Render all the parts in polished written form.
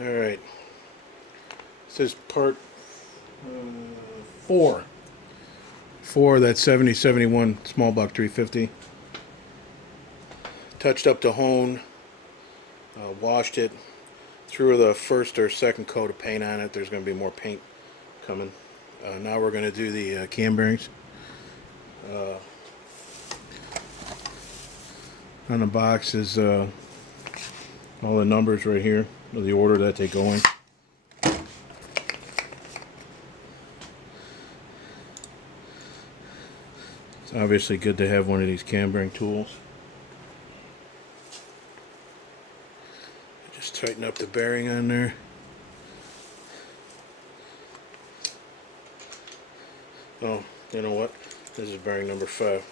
Alright. This is part 4. 4, that 7071 small block 350. Touched up the hone, washed it, threw the first or second coat of paint on it. There's going to be more paint coming. Now we're going to do the cam bearings. On the box is all the numbers right here, the order that they go in. It's obviously good to have one of these cam bearing tools. Just tighten up the bearing on there. Oh, you know what? This is bearing number 5.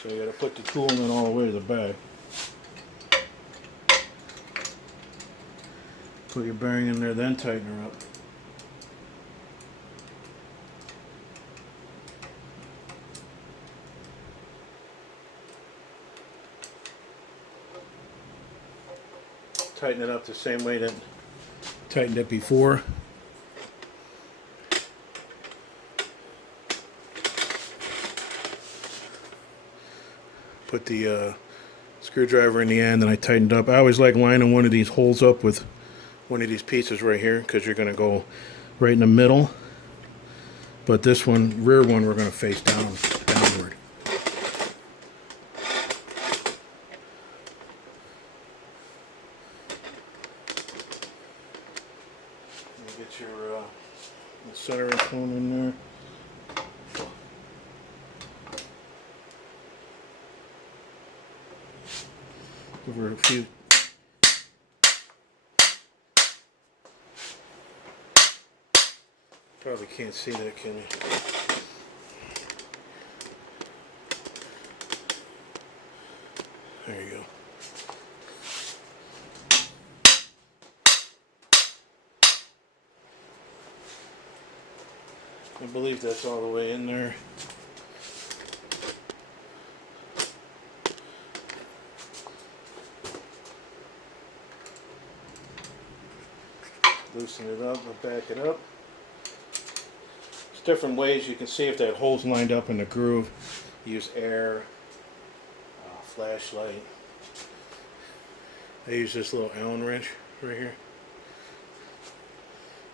So you got to put the tool in all the way to the back. Put your bearing in there, then tighten her up. Tighten it up the same way that tightened it before. Put the screwdriver in the end, and I tightened up. I always like lining one of these holes up with one of these pieces right here, because you're going to go right in the middle. But this one, rear one, we're going to face downward. Get your center cone in there. Give her a few. Probably can't see that, can you? There you go. I believe that's all the way in there. Loosen it up and back it up. There's different ways you can see if that hole's lined up in the groove. Use air, flashlight. I use this little Allen wrench right here.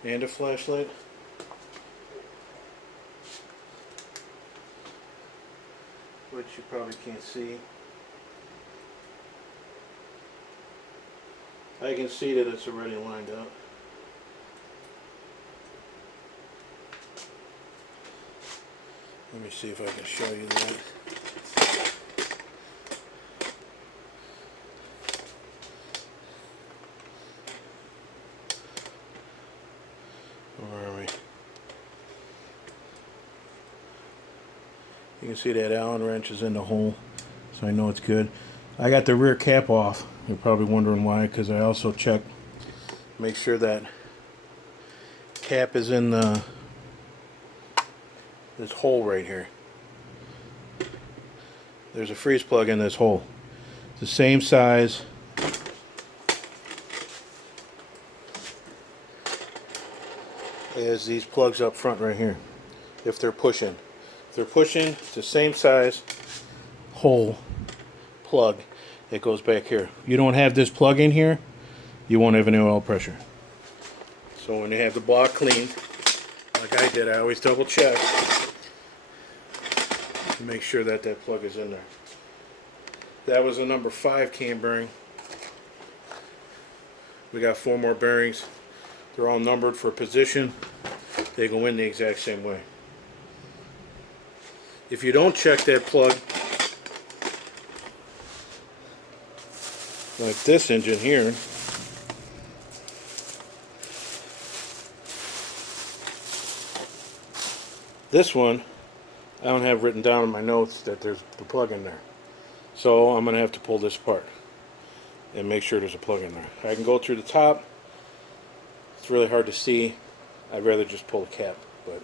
And a flashlight. Which you probably can't see. I can see that it's already lined up. Let me see if I can show you that. Where are we? You can see that Allen wrench is in the hole, so I know it's good. I got the rear cap off. You're probably wondering why, because I also check, make sure that cap is in this hole right here. There's a freeze plug in this hole. It's the same size as these plugs up front right here. If they're pushing. If they're pushing, it's the same size hole plug that goes back here. You don't have this plug in here, you won't have any oil pressure. So when you have the block cleaned, like I did, I always double check to make sure that that plug is in there. That was a number 5 cam bearing. We got 4 more bearings. They're all numbered for position. They go in the exact same way. If you don't check that plug, like this engine here, this one, I don't have written down in my notes that there's the plug in there. So I'm going to have to pull this apart and make sure there's a plug in there. I can go through the top. It's really hard to see. I'd rather just pull the cap. But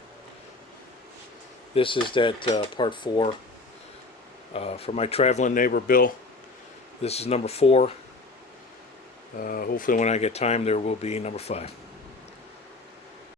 this is that part 4 for my traveling neighbor Bill. This is number 4. Hopefully when I get time there will be number 5.